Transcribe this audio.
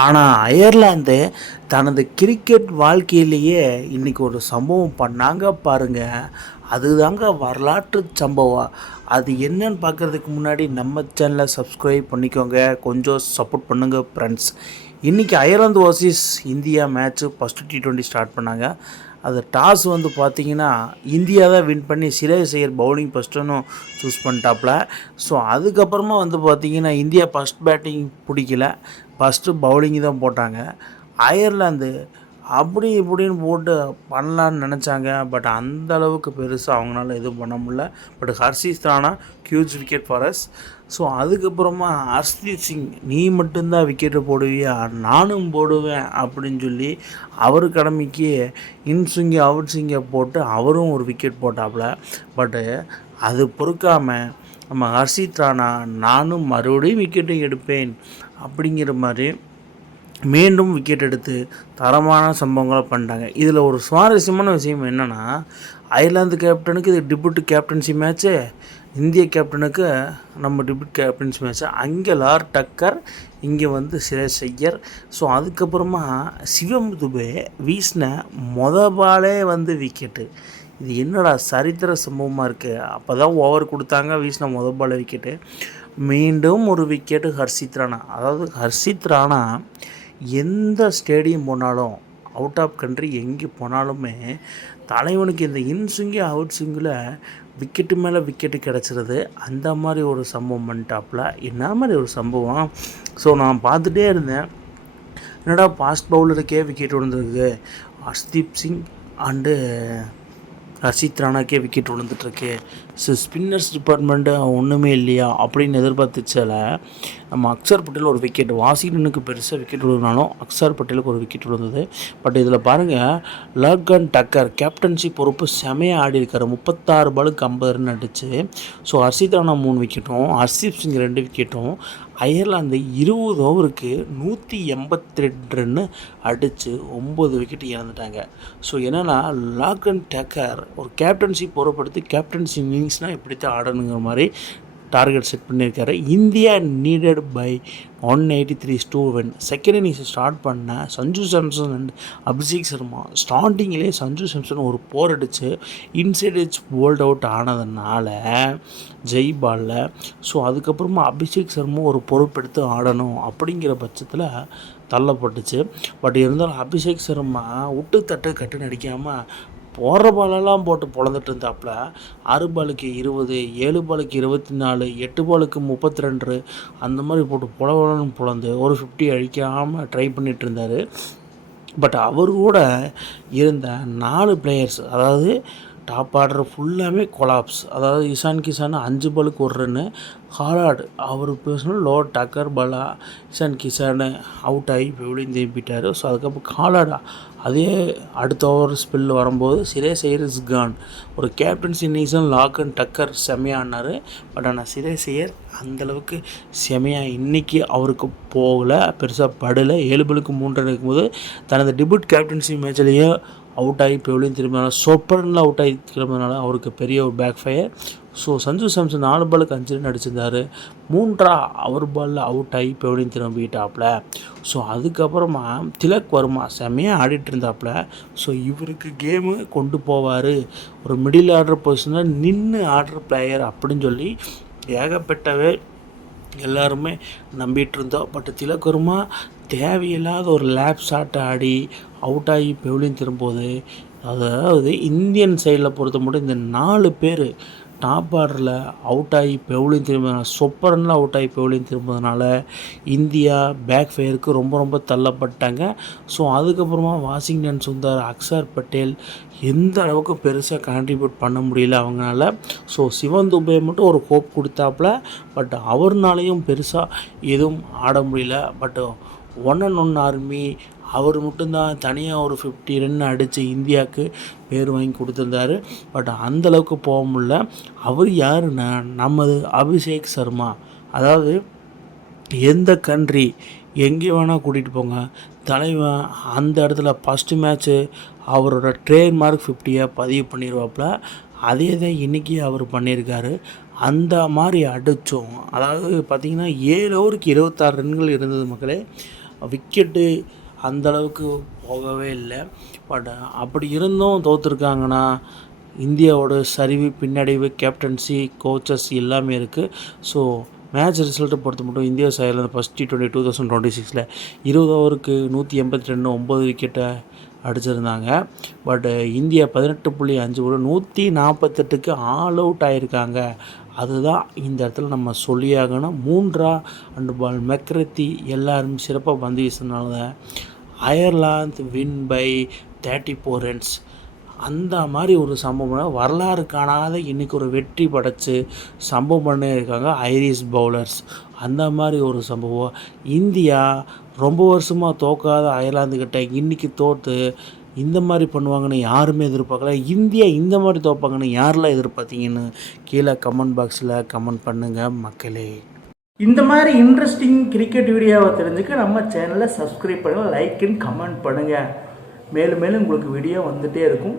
ஆனால் அயர்லாந்து தனது கிரிக்கெட் வாழ்க்கையிலேயே இன்றைக்கி ஒரு சம்பவம் பண்ணாங்க பாருங்கள். அதுதாங்க வரலாற்று சம்பவம். அது என்னன்னு பார்க்குறதுக்கு முன்னாடி நம்ம சேனலை சப்ஸ்கிரைப் பண்ணிக்கோங்க, கொஞ்சம் சப்போர்ட் பண்ணுங்கள் ஃப்ரெண்ட்ஸ். இன்றைக்கி Ireland versus India match first T20 start பண்ணாங்க. அது டாஸ் வந்து பார்த்திங்கன்னா இந்தியா தான் வின் பண்ணி சிரேஸ் ஐயர் பவுலிங் ஃபஸ்ட்டுன்னு சூஸ் பண்ணிட்டாப்புல. ஸோ அதுக்கப்புறமா வந்து பார்த்திங்கன்னா இந்தியா ஃபஸ்ட் பேட்டிங் பிடிக்கல, ஃபஸ்ட்டு பவுலிங்கு தான் போட்டாங்க. அயர்லாந்து அப்படி இப்படின்னு போட்டு பண்ணலான்னு நினச்சாங்க. பட் அந்த அளவுக்கு பெருசாக அவங்களால எதுவும் பண்ண முடியல. But Harshit Rana huge wicket for us. So அதுக்கப்புறமா ஹர்ஷ்தீப் சிங், நீ மட்டும்தான் விக்கெட்டு போடுவியா, நானும் போடுவேன் அப்படின்னு சொல்லி அவர் கடமைக்கு இன்ஸ்விங்கை அவுட் ஸ்விங்கை போட்டு அவரும் ஒரு விக்கெட் போட்டாப்புல. பட்டு அது பொறுக்காமல் நம்ம ஹர்ஷீத் ராணா, நானும் மறுபடியும் விக்கெட்டை எடுப்பேன் அப்படிங்கிற மாதிரி மீண்டும் விக்கெட் எடுத்து தரமான சம்பவங்களை பண்ணிட்டாங்க. இதில் ஒரு சுவாரஸ்யமான விஷயம் என்னென்னா, அயர்லாந்து கேப்டனுக்கு இது டிப்யூட் கேப்டன்சி மேட்ச்சு, இந்திய கேப்டனுக்கு நம்ம டிப்யூட் கேப்டன்சி மேட்ச்சு. அங்கே லார் டக்கர், இங்கே வந்து சிரேஸ் ஐயர். ஸோ அதுக்கப்புறமா சிவம் துபே வீசின பாலே வந்து விக்கெட்டு. இது என்னடா சரித்திர சம்பவமாக இருக்குது. அப்போ தான் ஓவர் கொடுத்தாங்க, வீசின பால் விக்கெட்டு. மீண்டும் ஒரு விக்கெட்டு ஹர்ஷீத் ராணா. அதாவது ஹர்ஷீத் ராணா எந்த ஸ்டேடியம் போனாலும், அவுட் ஆஃப் கண்ட்ரி எங்கே போனாலுமே தலைவனுக்கு இந்த இன்ஸ்விங்கு அவுட் ஸ்விங்கில் விக்கெட்டு மேலே விக்கெட்டு கிடச்சிருது. அந்த மாதிரி ஒரு சம்பவம் பண்ணிட்டாப்புல. என்ன மாதிரி ஒரு சம்பவம். ஸோ நான் பார்த்துட்டே இருந்தேன், என்னடா ஃபாஸ்ட் பவுலருக்கே விக்கெட் விழுந்துருக்கு, ஹர்ஷ்தீப் சிங் அண்டு ஹர்ஷீத் ராணாக்கே விக்கெட் விழுந்துட்டுருக்கு, ஸோ ஸ்பின்னர்ஸ் டிபார்ட்மெண்ட்டு ஒன்றுமே இல்லையா அப்படின்னு எதிர்பார்த்துச்சால நம்ம அக்ஷர் பட்டேல் ஒரு விக்கெட், வாஷிங்டனுக்கு பெருசாக விக்கெட் விழுந்தாலும் அக்ஷர் பட்டேலுக்கு ஒரு விக்கெட் விழுந்தது. பட் இதில் பாருங்கள், லார்கன் டக்கர் கேப்டன்சி பொறுப்பு செமையாக ஆடி இருக்கார். 36 பாலுக்கு 50 ரன் அடிச்சு. ஸோ ஹர்ஷீத் ராணா 3 விக்கெட்டும், ஹர்ஷீப் சிங் 2 விக்கெட்டும். அயர்லாந்து 20 ஓவருக்கு 182 ரன்னு அடித்து 9 விக்கெட் இழந்துட்டாங்க. ஸோ என்னென்னா, லார்கன் டக்கர் ஒரு கேப்டன்சி பொறுப்படுத்தி கேப்டன்சி இன்னிங்ஸ்னால் இப்படி தான் ஆடணுங்கிற மாதிரி டார்கெட் செட் பண்ணியிருக்காரு. India needed by 183 to win. Second innings start பண்ண சஞ்சு சாம்சன் அண்ட் அபிஷேக் சர்மா ஸ்டார்டிங்கிலே சஞ்சு சாம்சன் ஒரு போர் அடித்து இன்சைட் எட்ஜ் போல்ட் அவுட் ஆனதுனால ஜெய் பாலில். ஸோ அதுக்கப்புறமா அபிஷேக் சர்மா ஒரு பொறுப்பெடுத்து ஆடணும் அப்படிங்கிற பட்சத்தில் தள்ளப்பட்டுச்சு. பட் இருந்தாலும் அபிஷேக் சர்மா விட்டு தட்டு கட்டுன்னு அடிக்காமல் போடுற பாலெல்லாம் போட்டு பொழந்துட்டு இருந்தாப்புல. 6 பாலுக்கு 20, 7 பாலுக்கு 24, 8 பாலுக்கு 32 அந்த மாதிரி போட்டு பொழந்து ஒரு 50 அடிக்காமல் ட்ரை பண்ணிகிட்டு இருந்தார். பட் அவர் கூட இருந்த 4 பிளேயர்ஸ், அதாவது டாப் ஆர்டர் ஃபுல்லாமே கொலாப்ஸ். அதாவது இஷான் கிஷான் 5 பாலுக்கு 1 ரன்னு, ஹாலார்டு அவர் பேசணும் லோ டக்கர் பாலா, இஷான் கிஷான் அவுட் ஆகி பெவிலியன் திரும்பிட்டார். ஸோ அதுக்கப்புறம் ஹாலார்டு அதே அடுத்த ஓவர் ஸ்பெல் வரும்போது சிரேஸ் ஐயர் இஸ் கான். ஒரு கேப்டன்சி இன்னிங்ஸும் லார்கன் டக்கர் செமையானார். பட் ஆனால் சிரேஸ் ஐயர் அந்தளவுக்கு செமையாக இன்றைக்கி அவருக்கு போகலை, பெருசாக படலை. 7 பாலுக்கு 3 ரன் இருக்கும்போது தனது டிபியூட் கேப்டன்சி மேட்ச்லேயே அவுட் ஆகி பெவிலியன் திரும்பினால, சூப்பரில் அவுட் ஆகி திரும்பினால அவருக்கு பெரிய ஒரு backfire. So Sanju Samson 4 பாலுக்கு 5 ரன் அடிச்சிருந்தார். 3 அவர் பாலில் அவுட் ஆகி பெவிலியன் திரும்பிட்டாப்புல. ஸோ அதுக்கப்புறமா திலக் வர்மா செம்மையாக ஆடிட்டு இருந்தாப்புல. ஸோ இவருக்கு கேமு கொண்டு போவார், ஒரு மிடில் ஆர்டர் பொசிஷனில் நின்று ஆடுற பிளேயர் அப்படின்னு சொல்லி ஏகப்பட்டவே எல்லாருமே நம்பிட்டு இருந்தோம். பட் திலக் வர்மா தேவையில்லாத ஒரு லேப் ஷாட்டை ஆடி அவுட் ஆகி பெவிலியன் திரும்போது, அதாவது இந்தியன் சைடில் பொறுத்த மட்டும் இந்த 4 பேர் டாப் ஆர்டரில் அவுட் ஆகி பெவிலியன் திரும்பினால, சொப்பரனில் அவுட் ஆகி பெவிலியன் திரும்புறதுனால இந்தியா பேக் ஃபயருக்கு ரொம்ப ரொம்ப தள்ளப்பட்டாங்க. ஸோ அதுக்கப்புறமா வாஷிங்டன் சுந்தர், அக்ஷர் பட்டேல் எந்த அளவுக்கு பெருசாக கான்ட்ரிபியூட் பண்ண முடியல அவங்களால. ஸோ சிவன் துபே மட்டும் ஒரு ஹோப் கொடுத்தாப்புல. பட் அவர்னாலையும் பெருசாக எதுவும் ஆட முடியல. பட் 1 ஆர்மி அவர் மட்டும்தான் தனியாக ஒரு 50 ரன் அடித்து இந்தியாவுக்கு பேர் வாங்கி கொடுத்துருந்தாரு. பட் அந்தளவுக்கு போக முடியல. அவர் யாருன்னா நமது அபிஷேக் சர்மா. அதாவது எந்த கண்ட்ரி எங்கே வேணால் கூட்டிகிட்டு போங்க, தலைவன் அந்த இடத்துல ஃபஸ்ட்டு மேட்ச்சு அவரோட ட்ரேட்மார்க் 50 பதிவு பண்ணிடுவாப்புல. அதே தான் இன்றைக்கி அவர் பண்ணியிருக்காரு. அந்த மாதிரி அடித்தோம். அதாவது பார்த்திங்கன்னா 7 ஓவருக்கு 26 ரன்கள் இருந்தது மக்களே. விக்கெட்டு அந்தளவுக்கு போகவே இல்லை. பட் அப்படி இருந்தும் தோற்றுருக்காங்கன்னா இந்தியாவோட சரிவு, பின்னடைவு, கேப்டன்சி, கோச்சஸ் எல்லாமே இருக்குது. ஸோ மேட்ச் ரிசல்ட்டை பொறுத்த மட்டும் இந்தியா சைடில் ஃபஸ்ட் T20 2026 20 ஓவருக்கு 182 9 விக்கெட்டை அடிச்சிருந்தாங்க. பட் இந்தியா 18.5 ஓவர் 148க்கு ஆல் அவுட் ஆகியிருக்காங்க. அதுதான் இந்த இடத்துல நம்ம சொல்லியாகணும். 3 அண்டு பால் மெக்ரத்தி எல்லாரும் சிறப்பாக பந்து வீசினால அயர்லாந்து வின் பை 34 ரன்ஸ். அந்த மாதிரி ஒரு சம்பவம் வரலாறு காணாத இன்றைக்கி ஒரு வெற்றி படைச்சு சம்பவம் பண்ணியிருக்காங்க ஐரிஷ் பவுலர்ஸ். அந்த மாதிரி ஒரு சம்பவம் இந்தியா ரொம்ப வருஷமாக தோக்காத அயர்லாந்துக்கிட்ட இன்றைக்கி தோற்று இந்த மாதிரி பண்ணுவாங்கன்னு யாருமே எதிர்பார்க்கல. இந்தியா இந்த மாதிரி தோப்பாங்கன்னு யாரெல்லாம் எதிர்பார்த்தீங்கன்னு கீழே கமெண்ட் பாக்ஸில் கமெண்ட் பண்ணுங்கள் மக்களே. இந்த மாதிரி இன்ட்ரெஸ்டிங் கிரிக்கெட் வீடியோவை தெரிஞ்சுக்க நம்ம சேனலை சப்ஸ்கிரைப் பண்ணுங்கள், லைக் அண்ட் கமெண்ட் பண்ணுங்கள். மேலும் மேலும் உங்களுக்கு வீடியோ வந்துகிட்டே இருக்கும்.